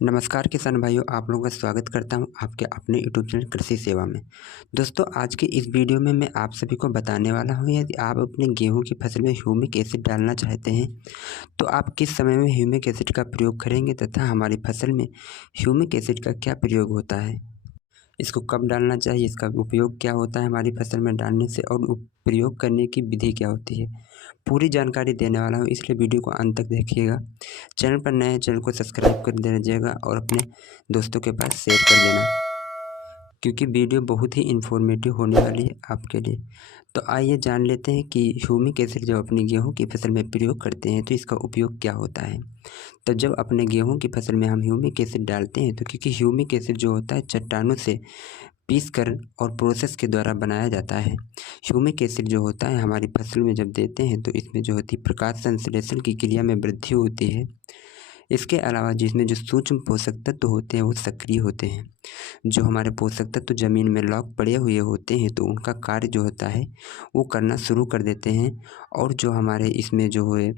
नमस्कार किसान भाइयों, आप लोगों का स्वागत करता हूं आपके अपने यूट्यूब चैनल कृषि सेवा में। दोस्तों, आज की इस वीडियो में मैं आप सभी को बताने वाला हूं, यदि आप अपने गेहूं की फसल में ह्यूमिक एसिड डालना चाहते हैं तो आप किस समय में ह्यूमिक एसिड का प्रयोग करेंगे तथा हमारी फसल में ह्यूमिक एसिड का क्या प्रयोग होता है, इसको कब डालना चाहिए, इसका उपयोग क्या होता है हमारी फसल में डालने से और प्रयोग करने की विधि क्या होती है। पूरी जानकारी देने वाला हूँ, इसलिए वीडियो को अंत तक देखिएगा। चैनल पर नए हैं, चैनल को सब्सक्राइब कर दीजिएगा और अपने दोस्तों के पास शेयर कर देना, क्योंकि वीडियो बहुत ही इन्फॉर्मेटिव होने वाली है आपके लिए। तो आइए जान लेते हैं कि ह्यूमिक एसिड जब अपनी गेहूं की फसल में प्रयोग करते हैं तो इसका उपयोग क्या होता है। तो जब अपने गेहूं की फसल में हम ह्यूमिक एसिड डालते हैं तो क्योंकि ह्यूमिक एसिड जो होता है चट्टानों से पीस कर और प्रोसेस के द्वारा बनाया जाता है। ह्यूमिक एसिड जो होता है हमारी फसल में जब देते हैं तो इसमें जो होती है प्रकाश संश्लेषण की क्रिया में वृद्धि होती है। इसके अलावा जिसमें जो सूक्ष्म पोषक तत्व होते हैं वो सक्रिय होते हैं। जो हमारे पोषक तत्व ज़मीन में लॉक पड़े हुए होते हैं तो उनका कार्य जो होता है वो करना शुरू कर देते हैं, और जो हमारे इसमें जो है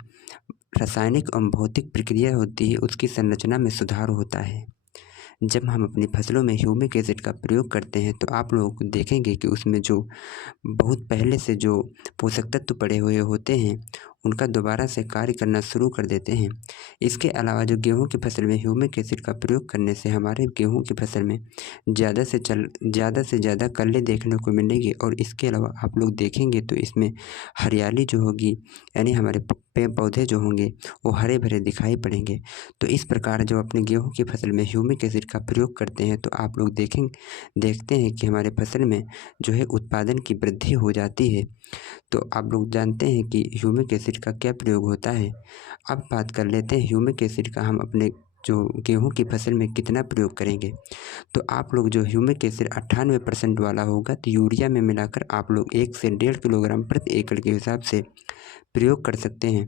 रासायनिक एवं भौतिक प्रक्रिया होती है उसकी संरचना में सुधार होता है। जब हम अपनी फसलों में ह्यूमिक एसिड का प्रयोग करते हैं तो आप लोगों को देखेंगे कि उसमें जो बहुत पहले से जो पोषक तत्व पड़े हुए होते हैं उनका दोबारा से कार्य करना शुरू कर देते हैं। इसके अलावा जो गेहूं की फसल में ह्यूमिक एसिड का प्रयोग करने से हमारे गेहूं की फसल में ज़्यादा से ज़्यादा कल्ले देखने को मिलेंगे, और इसके अलावा आप लोग देखेंगे तो इसमें हरियाली जो होगी, यानी हमारे पेड़ पौधे जो होंगे वो हरे भरे दिखाई पड़ेंगे। तो इस प्रकार जब अपने गेहूं की फसल में ह्यूमिक एसिड का प्रयोग करते हैं तो आप लोग देखते हैं कि हमारे फसल में जो है उत्पादन की वृद्धि हो जाती है। तो आप लोग जानते हैं कि ह्यूमिक एसिड का क्या प्रयोग होता है। अब बात कर लेते हैं ह्यूमिक एसिड का हम अपने जो गेहूं की फसल में कितना प्रयोग करेंगे। तो आप लोग जो ह्यूमिक एसिड 98% वाला होगा तो यूरिया में मिलाकर आप लोग 1 से 1.5 किलोग्राम प्रति एकड़ के हिसाब से प्रयोग कर सकते हैं।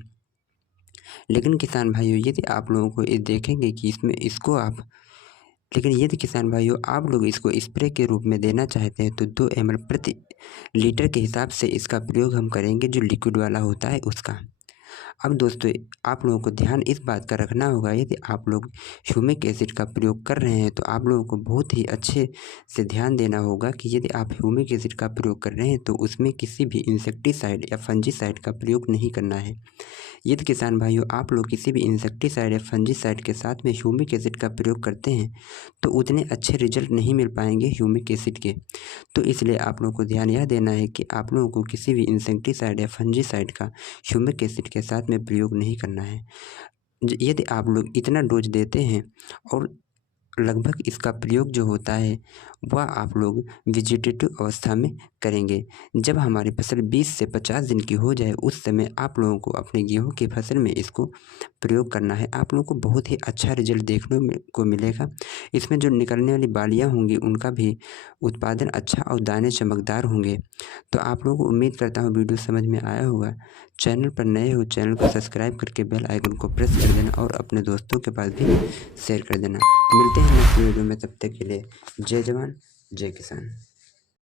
लेकिन किसान भाइयों, यदि आप लोगों को ये देखेंगे कि यदि किसान भाइयों आप लोग इसको स्प्रे के रूप में देना चाहते हैं तो 2 ml प्रति लीटर के हिसाब से इसका प्रयोग हम करेंगे, जो लिक्विड वाला होता है उसका। अब दोस्तों, आप लोगों को ध्यान इस बात का रखना होगा, यदि आप लोग ह्यूमिक एसिड का प्रयोग कर रहे हैं तो आप लोगों को बहुत ही अच्छे से ध्यान देना होगा कि यदि आप ह्यूमिक एसिड का प्रयोग कर रहे हैं तो उसमें किसी भी इंसेक्टिसाइड या फंजीसाइड का प्रयोग नहीं करना है। यदि किसान भाइयों आप लोग किसी भी इंसेक्टिसाइड या फंजीसाइड के साथ में ह्यूमिक एसिड का प्रयोग करते हैं तो उतने अच्छे रिजल्ट नहीं मिल पाएंगे ह्यूमिक एसिड के। तो इसलिए आप लोगों को ध्यान यह देना है कि आप लोगों को किसी भी इंसेक्टिसाइड या फंजीसाइड का ह्यूमिक एसिड के साथ में प्रयोग नहीं करना है। यदि आप लोग इतना डोज देते हैं और लगभग इसका प्रयोग जो होता है वह आप लोग वेजिटेटिव अवस्था में करेंगे। जब हमारी फसल 20 से 50 दिन की हो जाए उस समय आप लोगों को अपने गेहूं की फसल में इसको प्रयोग करना है। आप लोगों को बहुत ही अच्छा रिजल्ट देखने को मिलेगा। इसमें जो निकलने वाली बालियां होंगी उनका भी उत्पादन अच्छा और दाने चमकदार होंगे। तो आप लोगों को उम्मीद करता हूँ वीडियो समझ में आया होगा। चैनल पर नए हो चैनल को सब्सक्राइब करके बेल आइकन को प्रेस कर देना और अपने दोस्तों के पास भी शेयर कर देना। मिलते हैं नेक्स्ट वीडियो में, तब तक के लिए जय जवान जय किसान।